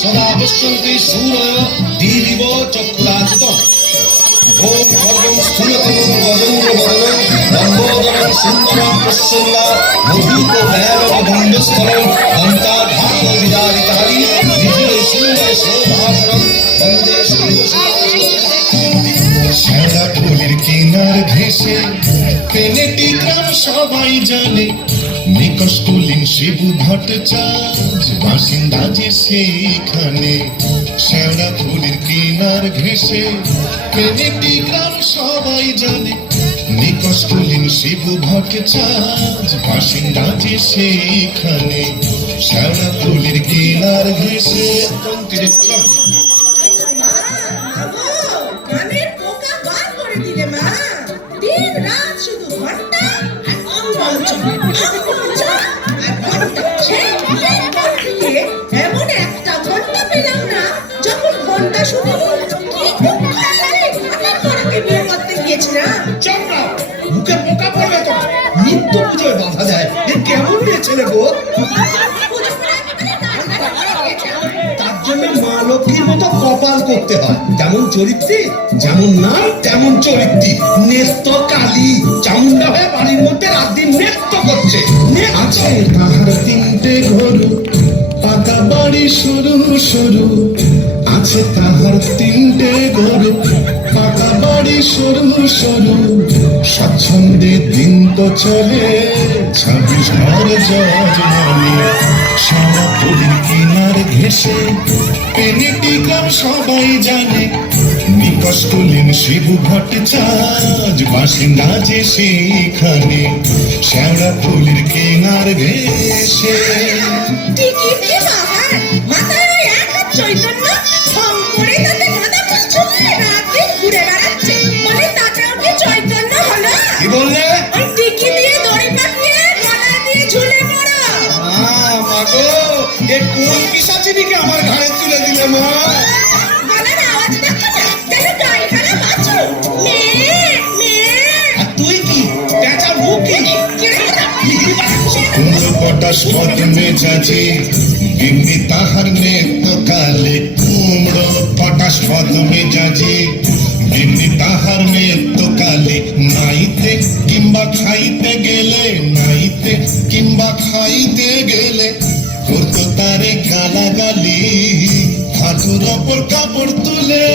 সদা পশ্যন্তি সূরয় দীদিব চক্ষুরাচিতম। ওম ভগবং স্থূলতমং গজেন্দ্রবদনং লম্বোদরং সুন্দরং প্রসন্না মধুপ দেববন্ধস্থলং দন্তাঘাত বিদারিতারি বিজয় সুন্দর শোভাসনং বন্দে শ্যাওড়া ফুলের কিনার ঘেঁষে পেনেটি গ্রাম সবাই জানে, নিকষকুলীন শিবু ভট্টাচার্য বাসিন্দা যে সেইখানে। শ্যাওড়া ফুলের কিনার ঘেঁষে পেনেটি গ্রাম সবাই জানে, নিকষকুলীন শিবু ভট্টাচার্য বাসিন্দা যে সেইখানে। শ্যাওড়া ফুলের কিনার ঘেঁষে এমন একটা ঘন্টা পেলাম না, যখন ঘন্টা শুনে বিয়ে করতে গিয়েছিলাম। মুখে পোকা পড়বে তো, নিত্য পুজোয় বাধা দেয়, এ কেমন মেয়ে ছেলে গো? তার জন্য মা লক্ষ্মীর মতো কপাল করতে হয়, যেমন চরিত্রে যেমন নাম তেমন চরিত্রী। নেত্য কালী চামুন্ডা হয়ে বাড়ির মধ্যে রাত দিন নৃত্য করছে। আছে তাহার তিনটে ঘরু, পাকা বাড়ি সরু সরু, আছে তাহার তিনটে গরু, পাকা বাড়ি সরু সরু, স্বচ্ছন্দে দিন তো চলে 26 ঘর যজমানি। শ্যাওড়া ফুলের কিনার ঘেঁষে পেনেটি গ্রাম সবাই জানে, নিকষকুলীন শিবু ভট্টাচার্য বাসিন্দা যে সেইখানে। শ্যাওড়া ফুলের কিনার ঘেঁষে চৈতন্য শঙ্করে তাতে গাঁদা ফুল ছুঁয়ে রাত দিন ঘুরে বেড়াচ্ছে, মানে তাতেও কি চৈতন্য হলো? কি বললে? ওই টিকি দিয়ে দড়ি পাকিয়ে গলা দিয়ে ঝুলে পড়ো। মাগো, এ কোন পিশাচিনিকে আমার ঘাড়ে তুলে দিলে মা? গলার আওয়াজ দেখো না, যেন গাইখানা বাছুর। মেয়ে মেয়ে। আর তুই কি পেঁচার মুখ কি? পটাশ পদ মেজাজে বিন্দি তাহার নেত্য কালে, কুমড়ো পটাশ পদ মেজাজে বিন্দি তাহার নেত্য কালে। নাইতে কিংবা খাইতে গেলে, নাইতে কিংবা খাইতে গেলে করতো তারে গালাগালি। হাঁটুর ওপর কাপড় তুলে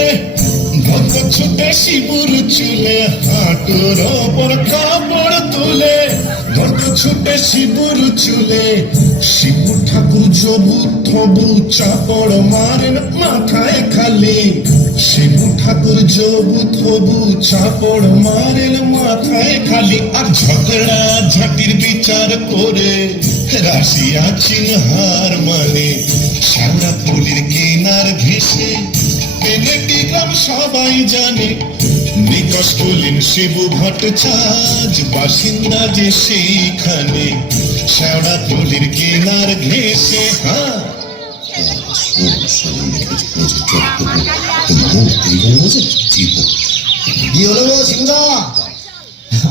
ধরত ছুটে শিবুর চুলে, হাঁটুর ওপর কাপড় তুলে ধরত ছুটে শিবুর চুলে। শিবু ঠাকুর জবু থবু চাপড় মারেন মাথায় খালি, শিবু ঠাকুর জবু থবু চাপড় মারেন মাথায় খালি। আর ঝগড়া ঝাঁটির বিচার করে রাশিয়া চিনহার মানে। শ্যাওড়া ফুলের কিনার ঘেঁষে পেনেটি গ্রাম সবাই জানে, নিকষকুলীন শিবু ভট্টাচার্য বাসিন্দা যে সেইখানে। শ্যাওড়া ফুলের কিনার ঘেঁষে কি হলো গো সিংহা?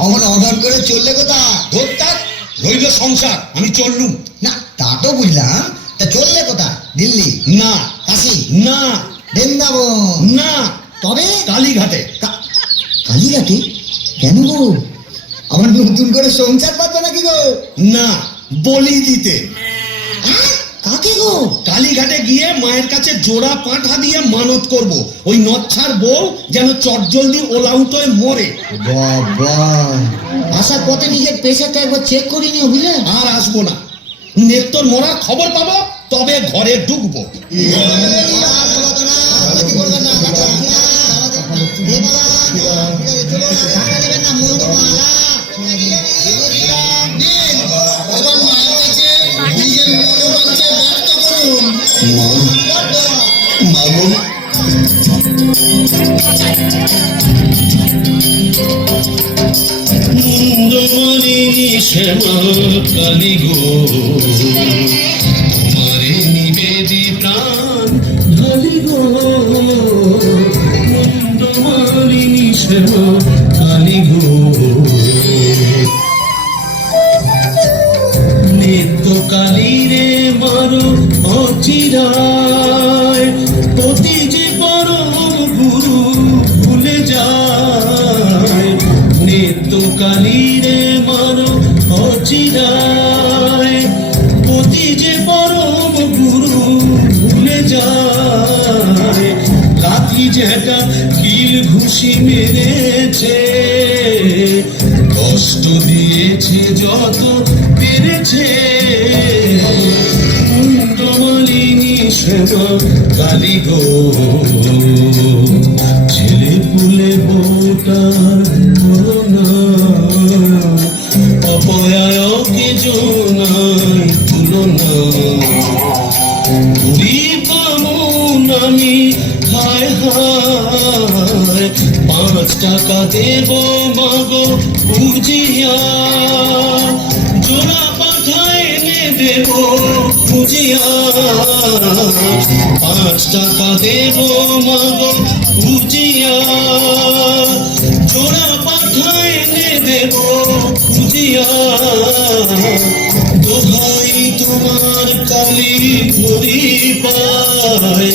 অমন অধর করে চললে কোথায়? রইল সংসার, আমি চললুম না তা তো বুঝলাম, তা চললে কোথায়? দিল্লি না, কাশি না, বৃন্দাবন না, তবে কালীঘাটে। কালীঘাটে? কেন গো? আমার নতুন করে সংসার পাতবে নাকি গো? না, বলি দিতে। কাকে গো? কালীঘাটে গিয়ে মায়ের কাছে জোড়া পাঁঠা দিয়ে মানত করব, ওই নচ্ছার বউ যেন চটজলদি ওলাউট হয়ে মরে। বাবা, আসার পথে নিজের প্রেশারটা একবার চেক করে নিও বুঝলে? আর আসবো না, নেত্তর মরার খবর পাবো তবে ঘরে ঢুকবো। শ্যামা কালী গো, তোমারে নিবেদি প্রাণ ঢালি গো। নন্দমালিনী শ্যামা কালী গো, নিত্য কালী রে মারো অচিরা। লাঠি ঝেঁটা কিল ঘুষি মেরেছে, কষ্ট দিয়েছে যত পেরেছে। মুন্ডমালিনী শ্যামা কালী গো, ছেলে পুলে বউটার করোনা, অপয়ায়কে জোনাই তুলনা। বুড়ি বামুন আমি হায় হায়, 5 টাকা দেব মাগো বুঝিয়া, জোড়া পাঠায় এনে দেব বুঝিয়া। 5 টাকা দেব মাগো বুঝিয়া, জোড়া পাঠায় এনে দেব বুঝিয়া। দোহাই তোমার কালী ঘড়ি পায়,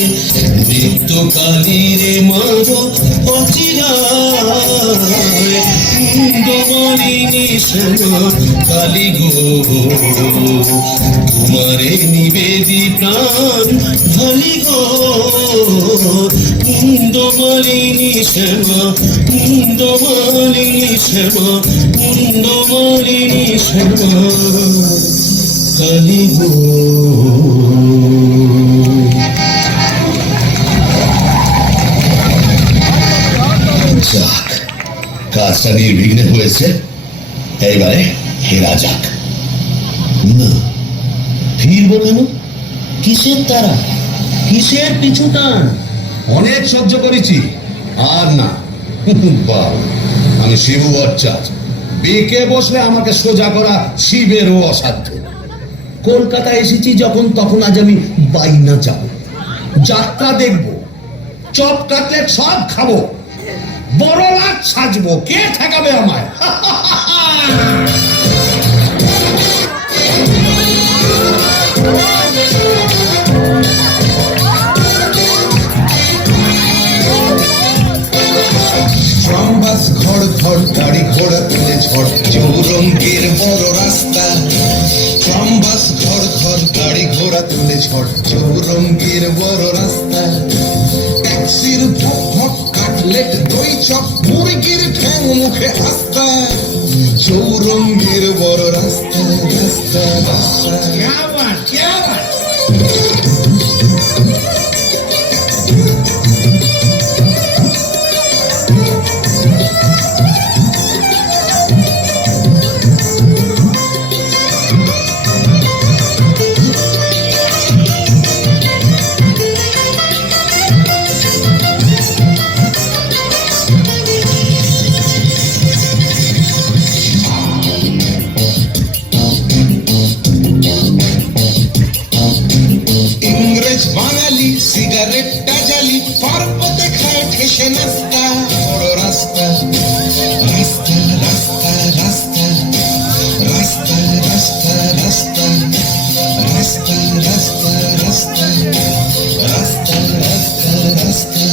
নিত্য কালীর মাগো অচিরায়। মুন্ডমালিনী শ্যামা কালী গো, তোমারে নিবেদি প্রাণ ঢালি গো। মুন্ডমালিনী শ্যামা, মুন্ডমালিনী শ্যামা, মুন্ডমালিনী শ্যামা কালী গো। যাক, কাজটা নির্বিঘ্নে হয়েছে, এইবারে হেরা যাক। না, ফিরবো কেন? কিসের তারা, কিসের পিছু টান? অনেক সহ্য করেছি, আর না। বাবা, আমি শিবু ভট্টাচার্য, বেঁকে বসলে আমাকে সোজা করা শিবেরও অসাধ্য। কলকাতা এসেছি যখন, তখন আজ আমি বাইনা যাব, যাত্রা দেখব, চপ কাটলেট সব খাবো, বড় লাট সাজবো, কে ঠেকাবে আমায়? বাস ঘর ঘর গাড়ি ঘোড়া তুলে ঝড়, চৌরঙ্গের বড় রাস্তা। বাস ঘর ঘর গাড়ি ঘোড়া তুলে ঝড়, চৌরঙ্গের বড় রাস্তা। ট্যাক্সির ভক ভক কাটলেট দই চপ, মুরগির ঠ্যাং মুখে আস্তা। চৌরঙ্গের বড় রাস্তা, রাস্তা রাস্তা। সিগারেটটা জ্বালি, পার্বতে খায় ঠেসে নাস্তা। বড় রাস্তা, রাস্তা রাস্তা রাস্তা, রাস্তা রাস্তা রাস্তা, রাস্তা রাস্তা রাস্তা, রাস্তা রাস্তা রাস্তা।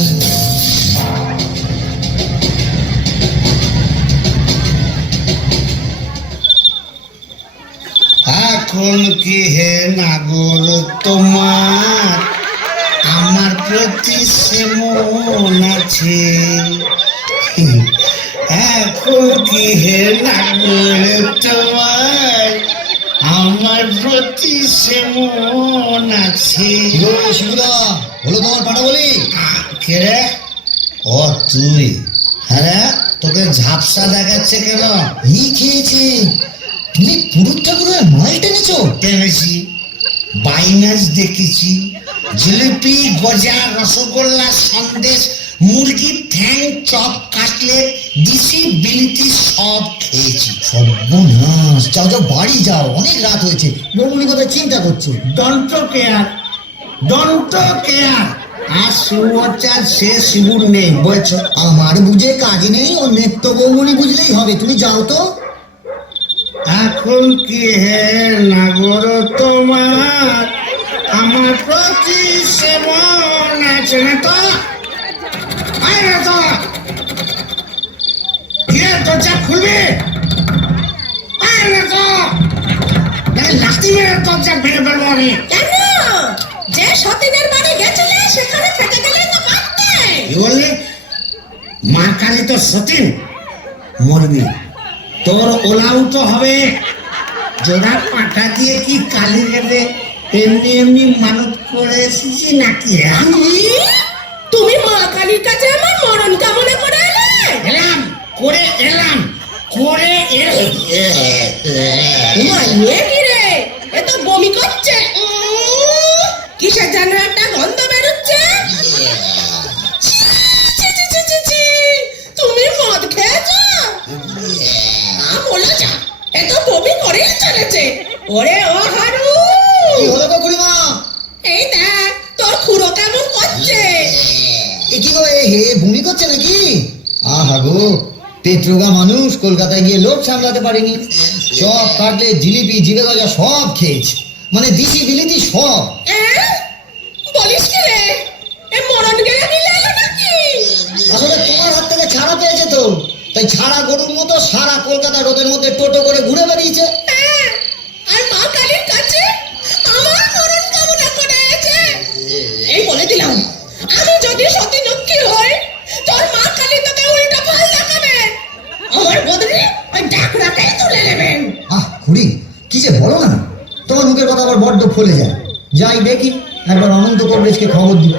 এখন কি হে নাগর তোমার আমার প্রতি সেমন আছে? এখন কি হে নাগর তোমার আমার প্রতি সেমন আছে? শিবুদা, হলো তোমার পাটা বলি? কে রে? ও তুই? হ্যাঁ, তোকে ঝাপসা দেখাচ্ছে কেন? ই খেয়েছে, তুমি পুরুত ঠাকুরের মাল টেনেছো? টেনেছি, বাইনাস দেখেছি, জিলিপি, গজা, রসগোল্লা, সন্দেশ, মুরগির ঠ্যাং, চপ, কাটলেট, দিশি বিলিতি সব খেয়েছি। সর্বনাশ, যাও যাও বাড়ি যাও, অনেক রাত হয়েছে। বৌমনি কথা চিন্তা করছো? দন্ত কেয়ার, দন্ত কেয়ার। আর শিবচার সে শিবুর নেই, বলছ? আমার বুঝে কাজ নেই, ও নেত্য বৌমনি বুঝলেই হবে। তুমি যাও তো। এখন কি হে নাগর তোমার আমার প্রতি সেমন আছে? না তো না তো দরজা খুলবে না তো? লাঠি মেরে দরজা ভেঙে ফেলবো আমি। কেন? যে সতীনের বাড়ি গেছিলে সেখানে থেকে গেলে তো পারতে। কি বললি? মা কালী তো সতীন, মরবি। তোর ওলাউটো হবে। জোড়া পাটা দিয়ে কি কালী রেবে এমনি এমনি মানত করে এসেছি নাকি? তুমি মা কালীর কাছে আমার মরণ কামনা করে এলে? এলাম করে এলাম করে মা, এ কি রে? এ তো বমি করছে। কিসের যেন একটা গন্ধ বেরোচ্ছে। ছি, ছি, ছি, ছি, ছি। তুমি মদ খেয়েছো? বলে যা, এ তো বমি করেই চলেছে। ওরে ও হারু, কি হলো গো খুড়িমা? এই দেখ তোর খুড়ো কেমন করছে। এ কি গো, হে ভূমি করছে নাকি? আহা গো, পেট্রোগা মানুষ কলকাতায় গিয়ে লোক সামলাতে পারেনি। চপ কাটলে জিলিপি জিবে গজা সব খেয়েছে, মানে দিশি বিলিতি সব। বলিস কি রে? এ মরণ গেলে মিলে এলো নাকি? আসলে তোমার হাত থেকে ছাড়া পেয়েছে তো, তাই ছাড়া গরুর মতো সারা কলকাতা রোদের মধ্যে টোটো করে ঘুরে বেরিয়েছে। আর মা কালীর কাছে আমার মরণ কামনা করে এসেছে। এই বলে দিলাম, আমি যদি সতী লক্ষ্মী হই, তোর মা কালী তোকে উল্টো ফল দেখাবে। আমার বদলে ওই ডাকরাটাই তুলে নেবেন। আহ খুড়ি, কি যে বলো না, তোমার মুখের কথা আবার বড্ড ফলে যায়। যাই দেখি, একবার অনন্ত কবরেজকে খবর দিই।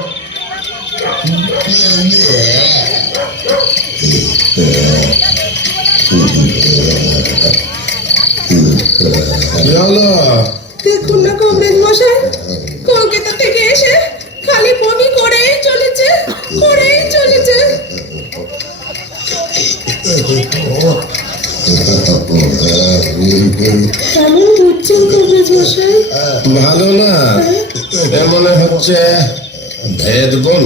দেখুন না কংগ্রেস মশাই, কলকাতা থেকে এসে খালি বমি করেই চলেছে, করেই চলেছে। কেমন বুঝছেন কংগ্রেস মশাই? ভালো না, এ মনে হচ্ছে ভেদ বোন।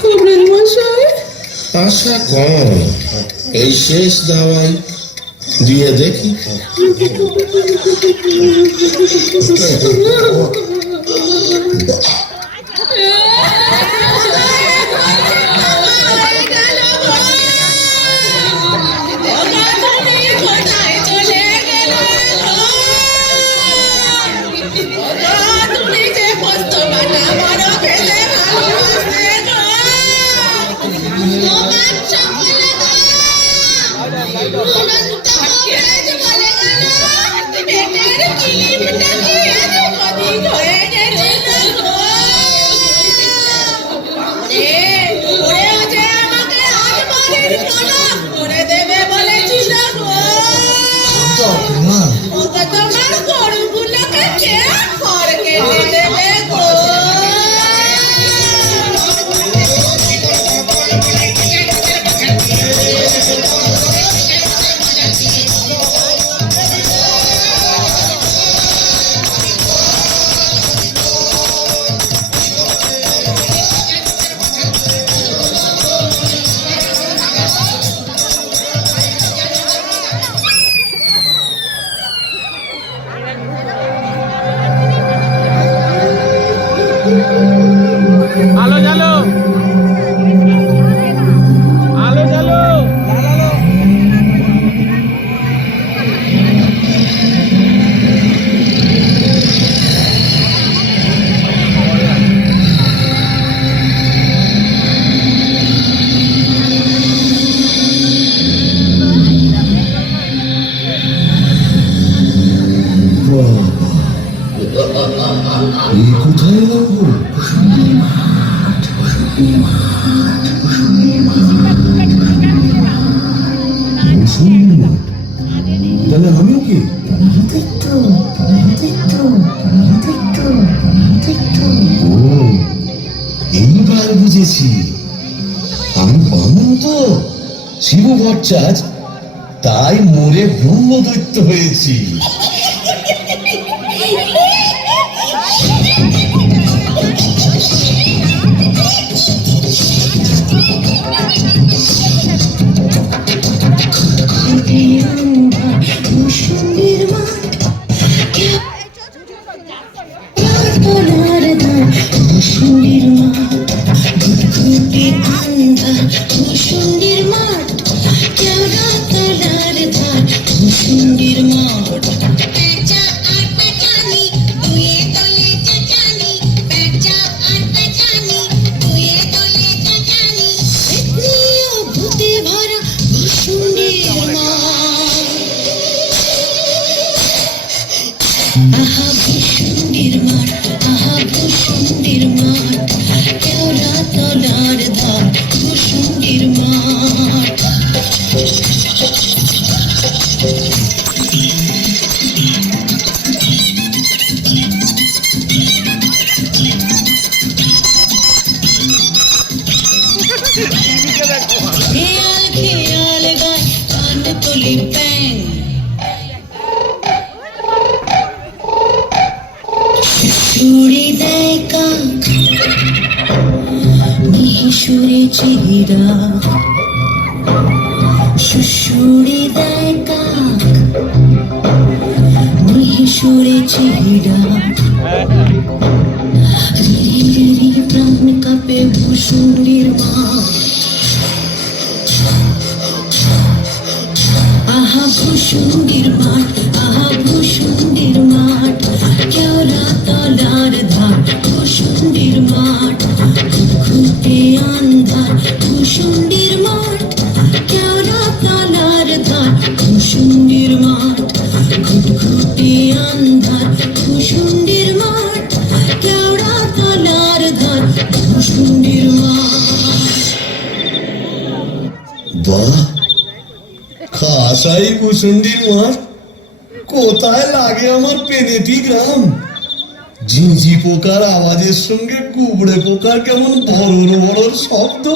কংগ্রেস মশাই, আশা কম, এই শেষ দাওয়াই দিয়ে দেখি। কোথায় চলে গেলে? তুমি যে পোস্ত বাটা বড় খেতে ভালোবাসতে গো। অনন্ত কবরেজ বলে গেল, পেটের কিলিপটা কি এত কদিন হয়ে গেছে গো। ওরে যে আমাকে আজ বাড়ির তলব করে দেবে বলেছিল গো। তো খুড়িমা, ওকে তোমার গরুগুলোকে কে খড় কেটে দেবে গো। আলো জ্বালো, আলো জ্বালো, জ্বালালো। কোথায় লাগবো? তাহলে আমিও কি? ও, এইবার বুঝেছি, আমি বামন তো, শিব ভট্টাচ, তাই মোরে ব্রহ্মদৈত্য হয়েছি। সুন্দর মাঠ, আহা ভূষণ্ডির মাঠ, আহা ভূষণ্ডির মাঠ, কেওড়া তলার ধার, ভূষণ্ডির মাঠ। খেয়াল খেয়াল গায় কান তুলি ব্যাং, সুরে দেয় কাক নিঃসুরে চেহারা, সুরে দেয় কাক নিঃসুরে চেহারা, রি প্রাণ কাঁপে ভূষণ্ডির মাঠ। আহা ভূষণ্ডির মাঠ, আহা ভূষণ্ডির মাঠ, কেওড়া তলার ধার, ভূষণ্ডির মাঠ, ঘুটঘুটে আন্ধার, ভূষণ্ডির মাঠ, কেওড়া তলার ধার, ভূষণ্ডির মাঠ, ঘুটঘুটে আন্ধার, ভূষণ্ডির মাঠ, কেওড়া তলার ধার, ভূষণ্ডির মাঠ। বাহ, খাসাই ভূষণ্ডির মাঠ। কোথায় লাগে আমার পেনেটি গ্রাম। ঝিঁঝি পোকার আওয়াজের সঙ্গে কুবড়ে পোকার কেমন বড় বড় শব্দ,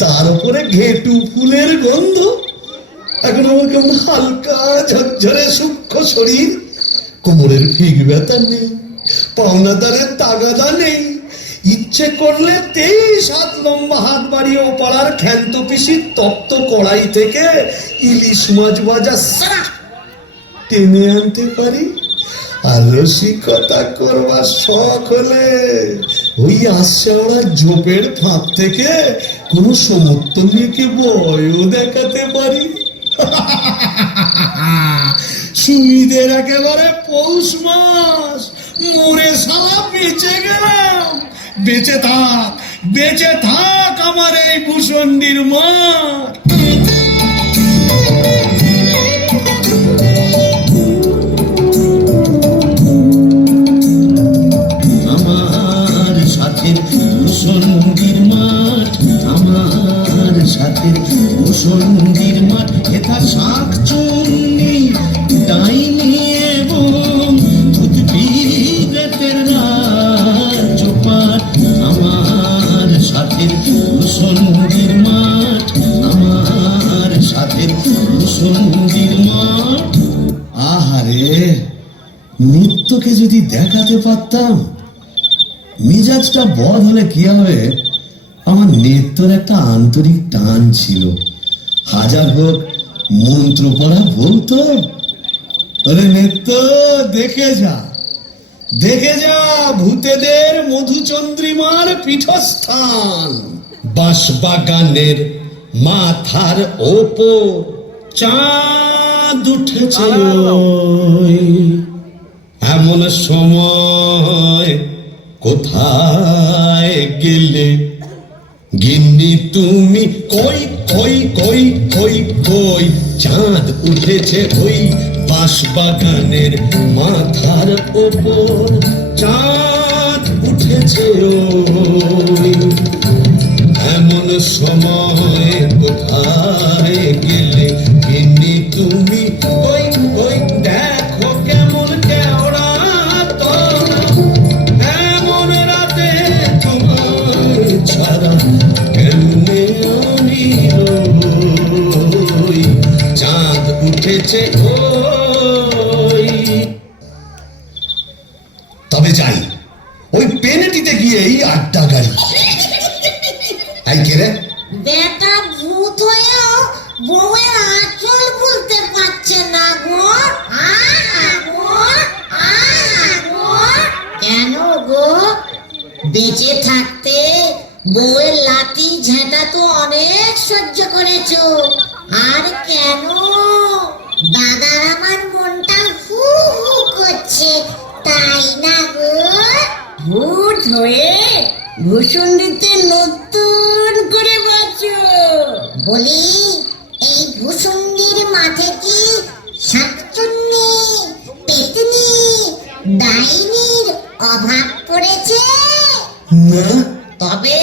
তার উপরে ঘেটু ফুলের গন্ধ। এখন আমার কেমন হালকা ঝরঝরে সূক্ষ্ম শরীর, কোমরের ফিক ব্যথা নেই, পাওনাদারের তাগাদা নেই। ইচ্ছে করলে 23 হাত লম্বা হাত বাড়িয়ে ও পাড়ার ক্ষান্ত পিসির তপ্ত কড়াই থেকে ইলিশ মাছ ভাজা সারা টেনে আনতে পারি। আর রসিকতা করবার শখ হলে ওই আশাওড়া ঝোপের ফাঁক থেকে কোনো সমর্থনীকে ভয়ও দেখাতে পারি। সুবিধের একেবারে পৌষ মাস, মরে শালা বেঁচে গেলাম। বেঁচে থাক আমার এই ভূষণ্ডির মাঠ। আমার সাথে ভূষণ্ডির মাঠ, আমার সাথে ভূষণ্ডির মাঠ, এটা শাক চুন্নি ডাইনি এবং ভূতবিগতের রাজপাট। আমার সাথে ভূষণ্ডির মাঠ, আমার সাথে ভূষণ্ডির মাঠ। আহারে, নৃত্যকে যদি দেখাতে পারতাম। মেজাজটা বদ হলে কি হবে, আমার নৃত্যর একটা আন্তরিক টান ছিল। হাজার হোক মন্ত্র পড়া বলতো, আরে নৃত্য দেখে যা ভূতেদের মধুচন্দ্রিমার পীঠস্থান। বাঁশবাগানের মাথার ওপর চাঁদ উঠেছে ওই। এমন সময় কোথায় গেলে গিন্নি তুমি? কই কই কই কই কই, চাঁদ উঠেছে ওই বাঁশবাগানের মাথার ওপর, চাঁদ উঠেছে ওই। এমন সময় কোথায় গেলে গিন্নি তুমি? কই কই দেখো কেমন কেওড়া তোরা, এমন রাতে তোমার ছাড়া কেমনে আমি রই। চাঁদ উঠেছে ওই। তবে যাই, ওই পেনেটিতে গিয়েই আড্ডা গাড়ি। তাই কে রে? বেটা ভূত হয়েও বউয়ের আঁচল বলতে পারছে না গো। কেন গো? বেঁচে থাকতে বউয়ের লাঠি ঝেঁটা তো অনেক সহ্য করেছো, আর কেন? দাদার আমার মনটা হু হু করছে, তাই না গো? ভূত হয়ে ভূষণ্ডিতে নতুন করে বাঁচো। বলি, এই ভূষণ্ডির মাঠে কি শাকচুন্নি, পেতনি, ডাইনির অভাব পড়েছে? না, তবে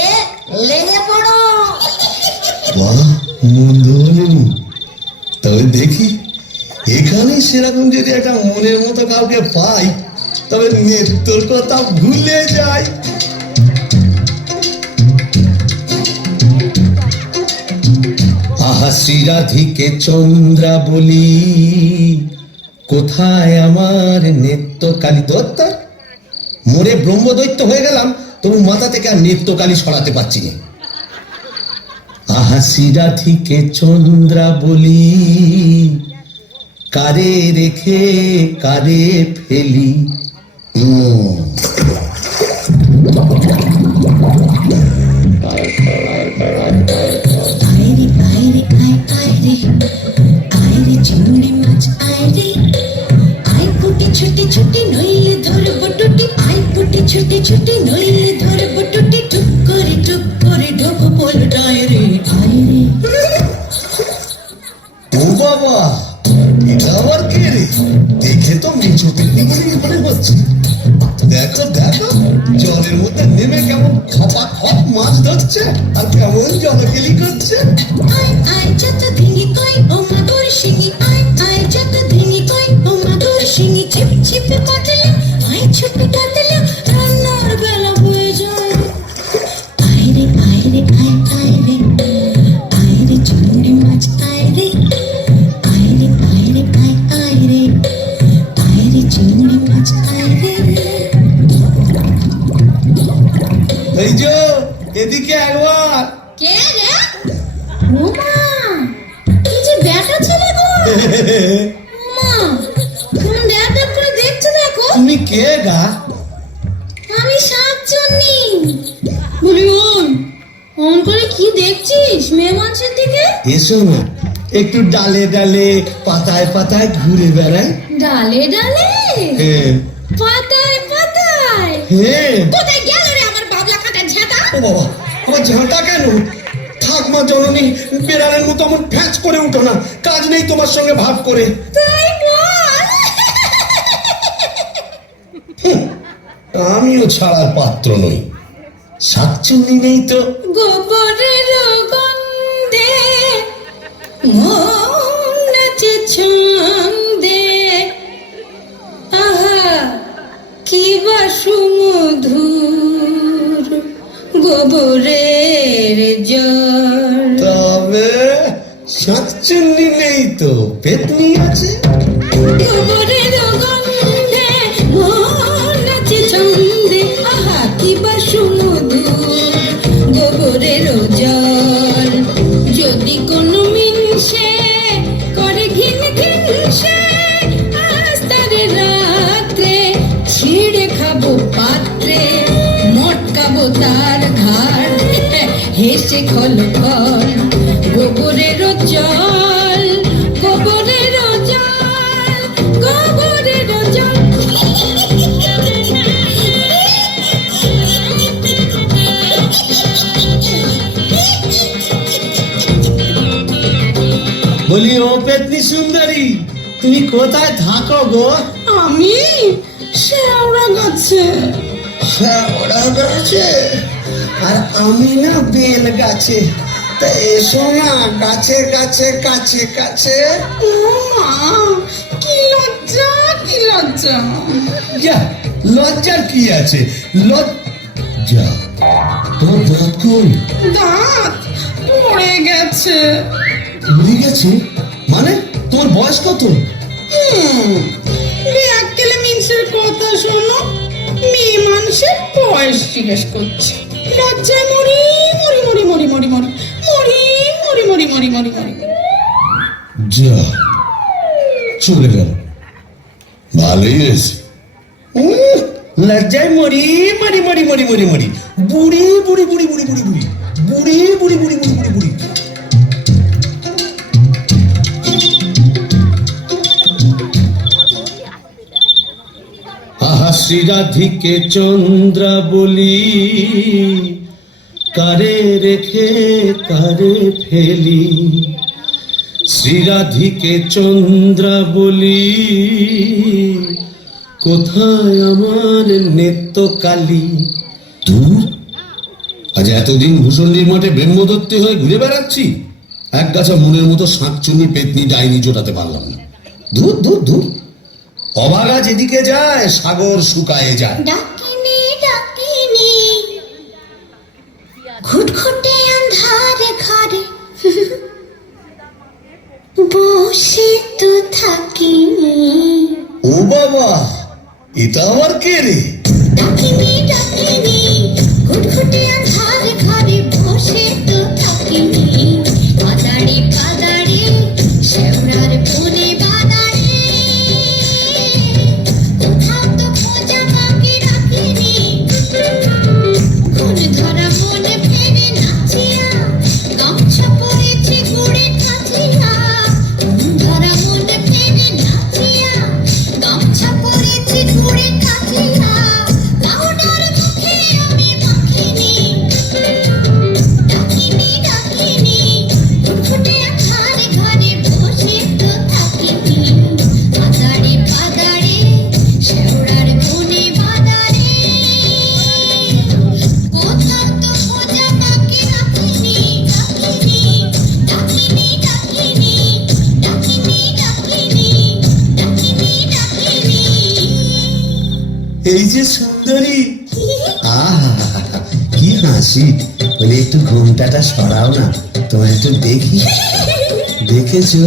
লেগে পড়ো। বাহ, মন্দ হয়নি। তবে দেখি এখানে সেরকম যদি একটা মনের মতো কাউকে পাই তবে নেত্তর কথা ভুলে যাই। আহা শ্রীরাধিকে চন্দ্রা বলি, কোথায় আমার নেত্যকালী দত্ত? মোরে ব্রহ্মদৈত্য হয়ে গেলাম, তবু মাথা থেকে আর নেত্যকালী সরাতে পারছি না। আহা শ্রীরাধিকে চন্দ্রা বলি, কারে রেখে কারে ফেলি। আইরে আইরে আয় আইরে আইরে চিংড়ি মাছ আইরে আই পুটি ছুটি ছুটি নইলে ধরবো টুটি আই পুটি ছুটি ছুটি নইলে ধরবো টুটি টুক করে ঢোকো পোলটায় রে আইরে। ও বাবা, এটা আবার কে রে? দেখে তো মিঠু পিকনিক মনে হচ্ছে। দেখো দেখো, জলের মধ্যে নেমে কেমন খপা খপ মাছ ধরছে আর কেমন জলকেলি করছে। আই আই যত ধিঙ্গি কই ও মাগুর শিঙি আই আই যত ধিঙ্গি কই ও মাগুর শিঙি ছিপ ছিপে কাটলে আই ছুটে কাটলে রান্নার বেলা হয়ে যায়। আইরে আইরে আই আইরে আইরে চিংড়ি মাছ আইরে আইরে আইরে আই আইরে আইরে চিংড়ি মাছ আইরে। এই যে এদিকে একবার। কে রে? ওমা, কি যে ব্যাটা ছেলে গো। ওমা, কোন ব্যাটা করে দেখছো দেখো। তুমি কে গা? আমি শাকচুন্নি। বলি অন করে কি দেখছিস মেয়ে মানুষের দিকে? এসো না, একটু ডালে ডালে পাতায় পাতায় ঘুরে বেড়াই। ডালে ডালে হ্যাঁ পাতায় পাতায়। হ্যাঁ। কোথায় গেল রে আমার বাবলা কাটা ঝাঁটা? ও বাবা, আমার ঝাঁটা কেন? থাক মা জননী, বেড়ালের মতো এমন ফ্যাঁচ করে উঠো না, কাজ নেই তোমার সঙ্গে ভাব করে। তাই বল। আমিও ছাড়ার পাত্র নই। শাকচুন্নি নেই তো। গোবরের গন্ধে মন নাচে ছন্দে আহা কি বা সুমধুর গোবরের জল। তবে শাকচুন্নি নেই তো, পেতনি আছে। গোবরের গন্ধে মন নাচে ছন্দে আহা কি বা সুমধুর গোবরের জল। যদি কোনো মিনসে করে ঘিন ঘিনসে আস্তারে রাত্রে ছিঁড়ে খাবো পাত্রে মটকাবো তার ঘাড় হেসে খল খল গোবরের জল গোবরের জল গোবরের জল। বলি ও পেতনি সুন্দরী, তুমি কোথায় থাকো গো? আমি শেওড়া গাছে। শ্যাওড়া গাছে? আর আমি না বেল গাছে। তা এসো না গাছে গাছে কাছে কাছে। ও মা, কি লজ্জা কি লজ্জা। যা, লজ্জার কি আছে? লজ্জা? তোমার দাঁত কোন? দাঁত পড়ে গেছে। উড়ে গেছে? মানে তোমার বয়স কত? ব্যাককেলে মিনসের কথা শোনো, মেয়ে মানুষের বয়স জিজ্ঞেস করছে। লজ্জায় মরি মরি মরি মরি মরি মরি মরি মরি মরি মরি মরি মরি। যা, চলে গেল। ভালোই হয়েছে। লজ্জায় মরি মরি মরি মরি মরি মরি বুড়ি বুড়ি বুড়ি বুড়ি বুড়ি বুড়ি বুড়ি বুড়ি বুড়ি বুড়ি বুড়ি বুড়ি। আহা শ্রীরাধিকে চন্দ্রা বলি, কারে রেখে কারে ফেলি। শ্রীরাধিকে চন্দ্রা বলি, কোথায় আমার নেত্য কালী? দূর, আজ এতদিন ভূষণ্ডির মাঠে ব্রহ্মদত্তে হয়ে ঘুরে বেড়াচ্ছি, এক গাছা মনের মতো শাঁকচুনি পেতনি ডাইনি জোটাতে পারলাম না। দূর দূর দূর, অবাগা যেদিকে যায় সাগর শুকায়ে যায়। ডাকিনি ডাকিনি ঘুটঘুটে আন্ধারে ঘরে বসে তো থাকিনি। ও বাবা, এটা আবার কে রে? ডাকিনি ডাকিনি ঘুটঘুটে আন্ধারে ঘরে বসে তো থাকিনি। পাদাড়ি পাদাড়ি শেওড়ার বনে বাদাড়ি কোথাও তো খোঁজা বাকি রাখিনি। কোন ধরা মনে ফেরে নাচিয়া গামছা পরেছি গুড়ে কাচিয়া। কোন ধরা মনে ফেরে নাচিয়া গামছা পরেছি গুড়ে কাচিয়া। লাউডার মুখে আমি মাখিনি। ডাকিনি ডাকিনি ঘুটঘুটে আন্ধারে ঘরে বসে তো থাকিনি। পাদাড়ি পাদাড়ি শেওড়ার বনে বাদাড়ি কোথাও তো খোঁজা বাকি রাখিনি। ডাকিনি ডাকিনি ডাকিনি ডাকিনি ডাকিনি ডাকিনি ডাকিনি। এই যে সুন্দরী, আহা কি হাসি! বলে একটু ঘোমটাটা সরাও না, তোমার একটু দেখি। দেখেছো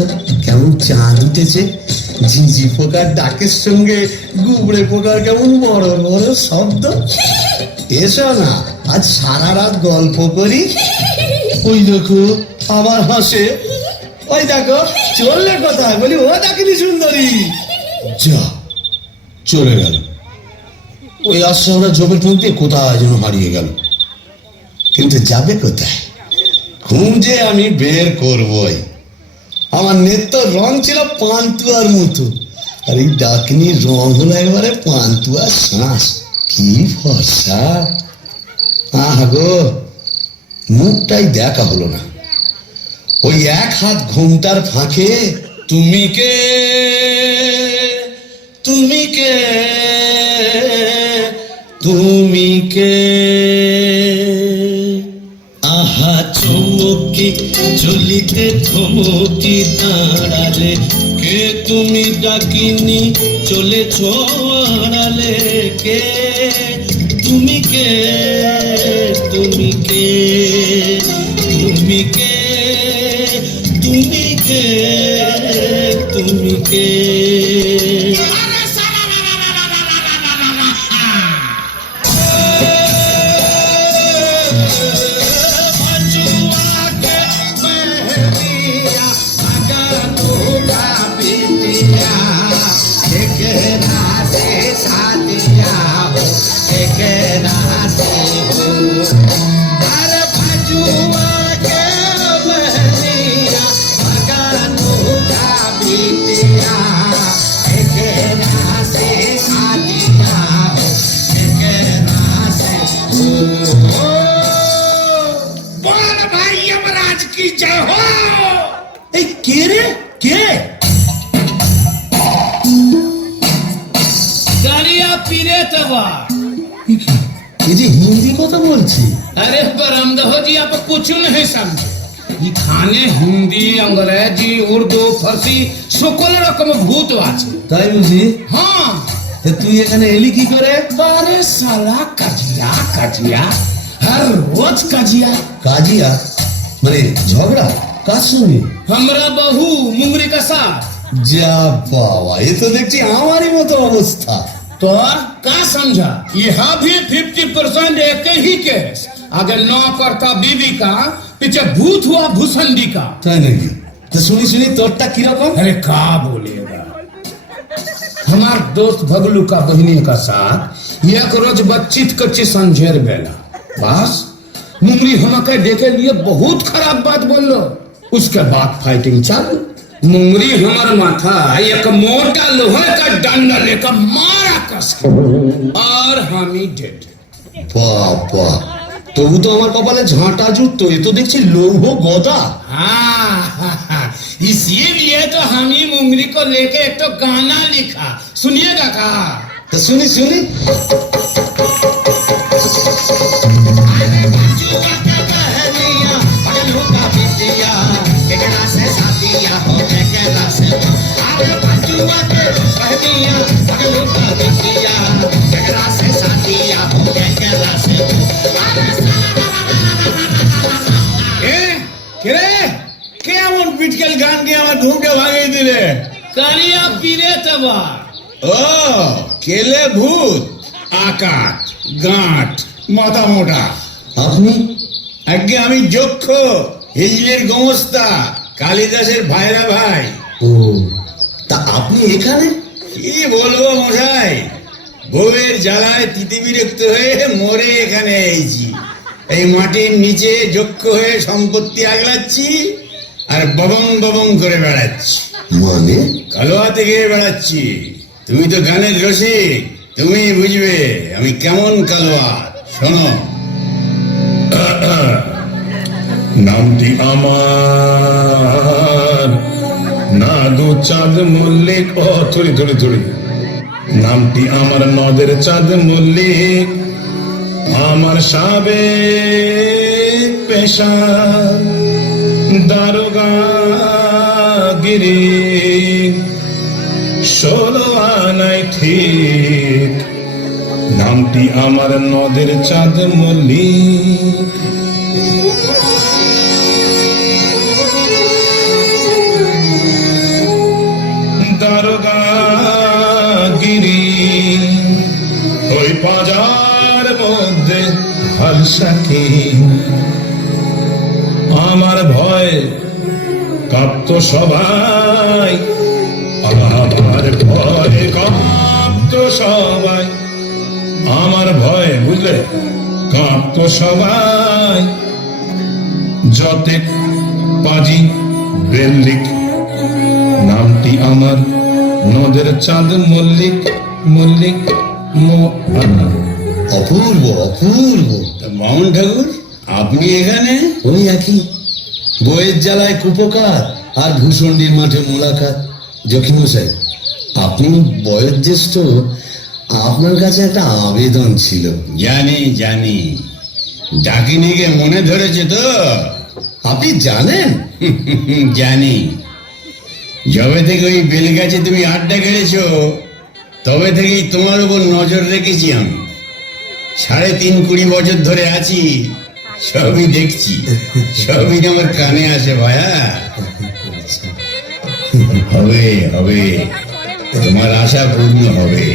কেমন চাঁদ উঠেছে? ঝিঝি পোকার ডাকের সঙ্গে গুবড়ে পোকার কেমন বড় বড় শব্দ। এসো না, আজ সারা রাত গল্প করি। ওই দেখো আবার হাসে। ওই দেখো চললে কোথায়? বলি ও ডাকিনি সুন্দরী। যা, চলে গেল। ওই আসছে আমরা ঝোপের ঠোঁট দিয়ে কোথায় যেন হারিয়ে গেল। কিন্তু যাবে কোথায়? খুঁজে আমি বের করবই। আমার নেত্য রং ছিল পান্তুয়ার মতো, আর এই ডাকিনীর রং হলো এবারে পান্তুয়ার শ্বাস। কি ফর্সা! আহ গো, মুখটাই দেখা হলো না। ওই এক হাত ঘোমটার ফাঁকে তুমি কে, তুমি কে, তুমি কে। আহা চমকি চলিতে থমকি দাঁড়ালে, কে তুমি ডাকিনি চলেছ আড়ালে। কে তুমি কে, তুমি কে, তুমি কে, তুমি কে, তুমি কে। এই কে রে, কে? गाड़िया पीरे तबा। এই যে হিন্দি কথা বলছি। अरे बरामदह जी आप कुछ नहीं समझे। ये खाने हिंदी अंग्रेजी उर्दू फारसी সকল রকম ভূত আছে। তাই বুঝি? हाँ তা তুই এখানে এলি কি করে? बारे साला कजिया कजिया हर रोज कजिया। কাজিয়া মানে ঝগড়া? কার সঙ্গে? हमरा बहू मुंगरी का साथ। যা বাবা, এ তো দেখছি আমারই মতো অবস্থা। तो का समझा? यहाँ भी 50% एक ही केस। अगर नौकर का बीवी का पीछे भूत हुआ भूसंडी का। তাই নাকি? তো শুনি শুনি তোরটা কিরকম? अरे का बोलेगा? हमार दोस्त भगलू का बहनी का साथ एक रोज बच्चित कच्ची संझेर बेला बस मुंगरी हमके देखे लिए बहुत खराब बात बोलो। उसके बाद फाइटिंग चालू। मुंगरी हमार माथा एक मोटा लोहे का डंडा लेकर मारा कस के और हम ही डेड। বাবা, তবু তো আমার কপালে ঝাঁটা জুটতো, এ তো দেখছি লৌহ গদা। हाँ, इसीलिए तो हम ही मुंगरी को लेके एक तो गाना लिखा, सुनिएगा का? তা তা শুনি শুনি। কেমন পিটকেল গান দিয়ে আমার ঘুমকে ভাঙিয়ে দিলে? কালিয়া পীরে তোমার ও কেলে ভূত, আকাট, গাঁট, মাথা মোটা। আপনি? আগে আমি যক্ষ, হিজলের গোমস্তা, কালিদাসের ভাইরা ভাই। ও, তা আপনি এখানে? কি বলবো মশাই, বউয়ের জ্বালায় তিতি বিরক্ত হয়ে মরে এখানে এসেছি। এই মাটির নিচে যক্ষ হয়ে সম্পত্তি আগলাচ্ছি আর ববং ববং করে বেড়াচ্ছি। মানে? কালোয়াতে গিয়ে বেড়াচ্ছি। তুমি তো গানের রসিক, তুমি বুঝবে আমি কেমন কালোয়া। শোনো, নামটি আমার নাদু চাঁদ মল্লিক। ও থুড়ি থুড়ি থুড়ি। নামটি আমার নদের চাঁদ মল্লিক। আমার সাবেক পেশা দারোগাগিরি। 16 আনাই ঠিক। নামটি আমার নদের চাঁদ মল্লিক। দারোগাগিরি ওই বাজার মধ্যে হালসাকি। আমার ভয় কাঁপত সবাই, আমার ভয় কাঁপত সবাই, আমার ভয় বুঝলে কাঁপত সবাই। যতে পাজি বেল্লিক। নামটি আমার নদের চাঁদ মল্লিক। মল্লিক অপূর্ব অপূর্ব। তা মামুন ঠাকুর আপনি এখানে? ওই একই, বইয়ের জ্বালায় কুপকার আর ভূষণ্ডির মাঠে মোলাকাত। জকিমশাই, আপনি বয়োজ্যেষ্ঠ, আপনার কাছে একটা আবেদন ছিল। জানি জানি, ডাকিনিকে মনে ধরেছে তো? আপনি জানেন? জানি। যবে থেকে ওই বেলগাছে তুমি আড্ডা খেলেছো, তবে থেকেই তোমার উপর নজর রেখেছি আমি। 3.5-20 বছর ধরে আছি, সবই দেখছি, সবই আমার কানে আসে ভায়া। হবে হবে, তোমার আশা পূর্ণ হবে।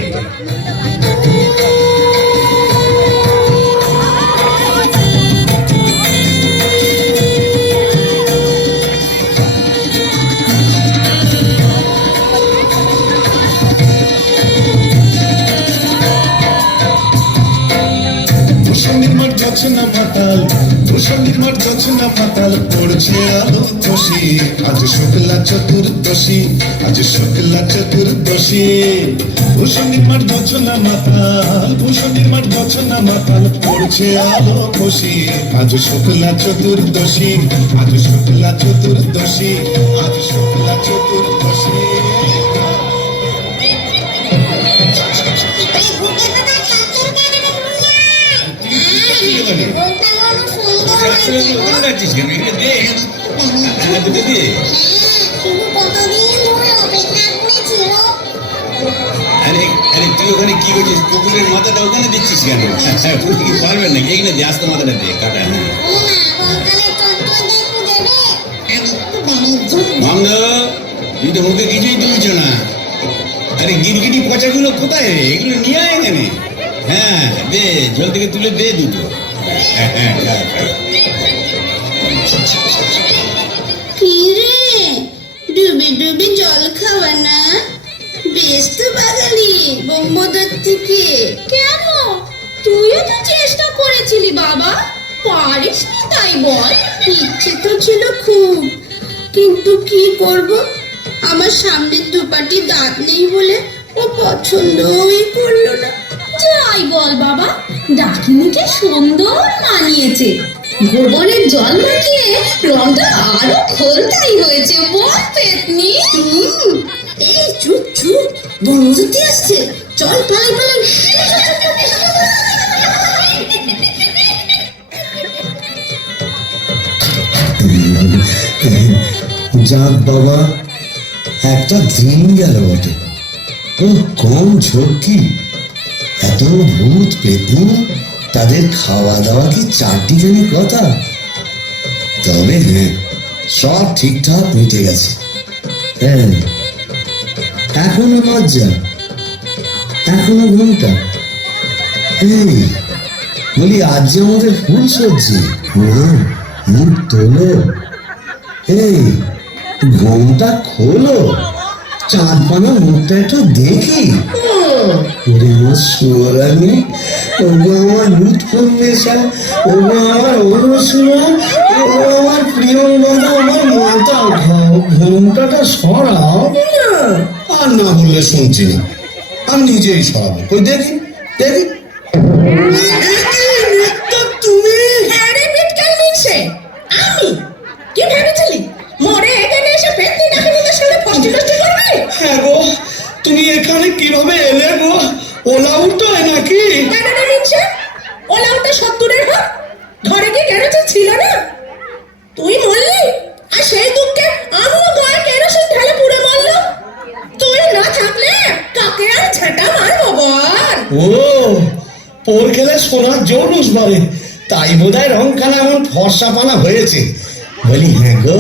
নির্মাণ জোছনা মাতাল, নির্মাণ জোছনা মাতাল, পড়ছে আলো খুশি। আজ শুক্লা চতুর্দশী, আজ শুক্লা চতুর্দশী। নির্মাণ জোছনা মাতাল, নির্মাণ জোছনা মাতাল, পড়ছে আলো খুশি। আজ শুক্লা চতুর্দশী, আজ শুক্লা চতুর্দশী, আজ শুক্লা চতুর্দশী। ডাকছিস কেন? এখানে দে, দুটো দে। আরে আরে, তুই ওখানে কি করছিস? কুকুরের মাথাটা ওখানে দিচ্ছিস কেন? পুরো কি পারবেন নাকি? এখানে দিয়ে আস্তে মাথাটা দে, কাটা। মামদা, তুই তো মুখে কিছুই তুলছ না। আরে গিরগিটি পচাগুলো কোথায় রে? এগুলো নিয়ে আয় এখানে। হ্যাঁ দে, জল থেকে তুলে দে দুটো। কি রে, ডুবে ডুবে জল খাওয়া না? বেশ তো বাঙালি বোম্বদার থেকে। কেন, তুইও তো চেষ্টা করেছিলি বাবা, পারিস না তাই বল? ইচ্ছে তো ছিল খুব, কিন্তু কি করব, আমার সামনের দুপাটি দাঁত নেই বলে ও পছন্দই করলো না। যাই বল বাবা, ডাকিনিকে সুন্দর মানিয়েছে। গোবরের জল মাখিয়ে রংটা আরো খোলতাই হয়েছে, বল পেতনি। এই চুপ চুপ, বনজ্যোতি আসছে, চল পালাই পালাই। যাক বাবা, একটা দিন গেল বটে। ও কম ঝক্কি, এত ভূত পেতনি, তাদের খাওয়া দাওয়া কি চারটিখানি কথা। তবে হ্যাঁ, সব ঠিকঠাক মিটে গেছে। হ্যাঁ, এখনো লজ্জা, এখনো ঘুমটা। এই বলি, আজ যে আমাদের ফুল সজ্জি না, মুখ তোলো। এই ঘুমটা খোলো, চাঁদ পানা মুখটা একটু দেখি। ওরে আমার সোরানি, ওগো আমার লুৎফুন্নেসা, ওগো আমার অনুসুরা, ওগো আমার প্রিয়ঙ্গদা, আমার মাতা, ঘুমটাটা সরাও। আর না বললে শুনছি না, আমি নিজেই সরাবো। কই দেখি দেখি। তুমি আরে বিটকেল মিনছে, আমি কি ভেবেছিলি মরে এখানে এসে পেতনি ডাকিনীদের সঙ্গে ফষ্টি নষ্টি করবে? হ্যাঁ গো, তুমি এখানে কিভাবে এলে গো? ওলা উল্টোয় নাকি? কেন মিনছে? ওলা ওটা সত্তরের হোক, ঘরে কি কেরোসিন ছিল না? তুই মরলি, আর সেই দুঃখে আমিও গায়ে কেরোসিন ঢেলে পুড়ে মরলাম। তুই না থাকলে কাকে আর ঝাঁটা মারবো বল? ও, পোর খেলে সোনার জৌলুস বাড়ে, তাই বোধহয় রংখানা এমন ফর্সা পানা হয়েছে। বলি হ্যাঁ গো,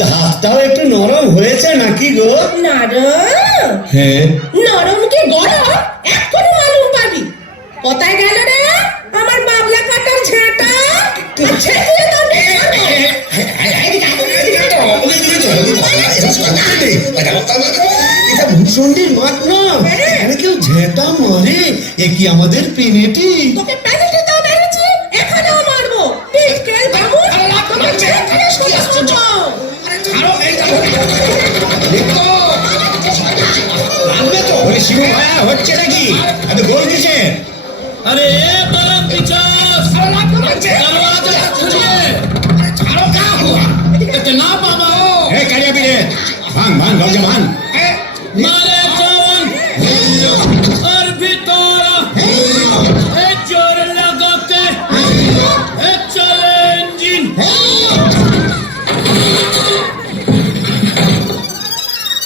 ধাতটাও একটু নরম হয়েছে নাকি গো? নরম? হ্যাঁ। নরম কি গরম এক্ষুনি মালুম পাবি। কোথায় গেল রে আমার বাবলা কাটার ঝাঁটা? ছেড়ে তো এটা ভূষণ্ডির মাঠ না, এখানে কেউ ঝেঁটা মারে। এ কি আমাদের পেনেটি? তোকে প্যানেটে দাও মেরেছি, এখানেও মারবো। বিটকেল বাবু, তোকে ছেড়ে সোজা সোজা। বলি শিবু ভাইয়া, হচ্ছে নাকি? এত গোল কিসে? अरे ए परम पिचास दरवाजा खोलिए। इतना बाबा এ কালিয়া পিড়ে, ভাঙ ভাঙ দরজা ভাঙ। मारे जवान और भी तोड़ा ए जोर लगा के ए चले इंजन।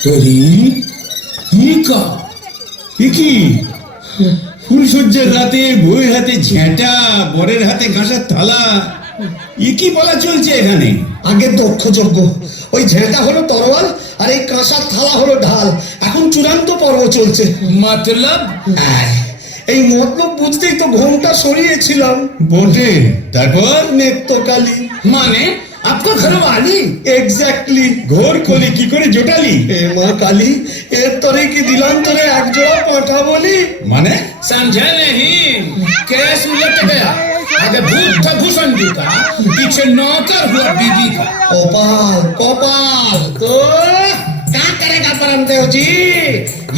তরি ইকা কি ফুলসজ্জার রাতে বউয়ের হাতে ঝেঁটা, বরের হাতে ঘাসের থালা, ই কি বলা চলছে এখানে? আগে দক্ষ যজ্ঞ, ওই ঝেঁটা হলো তরোয়াল আর এই কাঁসার থালা হলো ঢাল। এখন চূড়ান্ত পর্ব চলছে। मतलब আয়, এই মতলব বুঝতেই তো ঘোমটা সরিয়েছিলাম। বটে, তারপর নেত্রকালী माने आपको घर वाली এক্স্যাক্টলি। ঘোর কলি কি করে জোটালি? এ মা কালী, এর তরে কি দিলাম তোরে এক জোড়া পাঁঠা বলি? মানে समझे नहीं? केस उलट गया। आगे भूत था भूषण जी का, पीछे नौकर हुआ बीवी का। কপাল কপাল। तो क्या करेगा परम देव जी?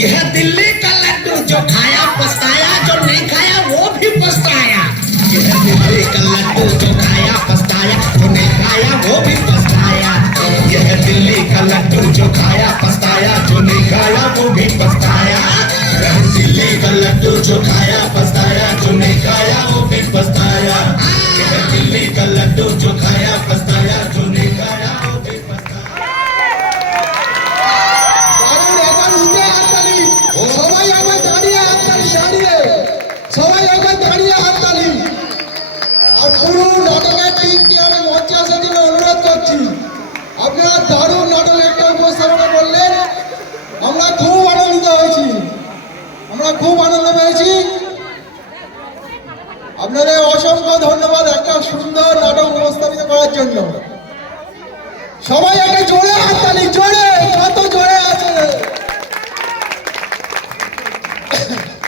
यह दिल्ली का लड्डू जो खाया पछताया, जो नहीं खाया वो भी पछताया। यह दिल्ली का लड्डू जो खाया पछताया, जो नहीं खाया वो भी पछताया। यह दिल्ली का लड्डू जो खाया पछताया, जो नहीं खाया वो भी पछताया। यह दिल्ली का लड्डू जो खाया पछताया, जो नहीं खाया वो भी पछताया। यह दिल्ली का लड्डू जो खाया पछताया, जो नहीं खाया वो भी पछताया। সবাই আবার দাঁড়িয়ে হাততালি, দাঁড়িয়ে সবাই আবার দাঁড়িয়ে হাততালি। আর পুরো নাটকের টিমকে আমি মঞ্চে আসার জন্য অনুরোধ করছি। আপনারা দারুণ নাটক একটা উপস্থাপনা করলেন, আমরা খুব আনন্দিত হয়েছি, আমরা খুব আনন্দ পেয়েছি। আপনাদের অসংখ্য ধন্যবাদ একটা সুন্দর নাটক উপস্থাপিত করার জন্য। সবাই একটা জোরে হাততালি, জোরে, কত জোরে আছে।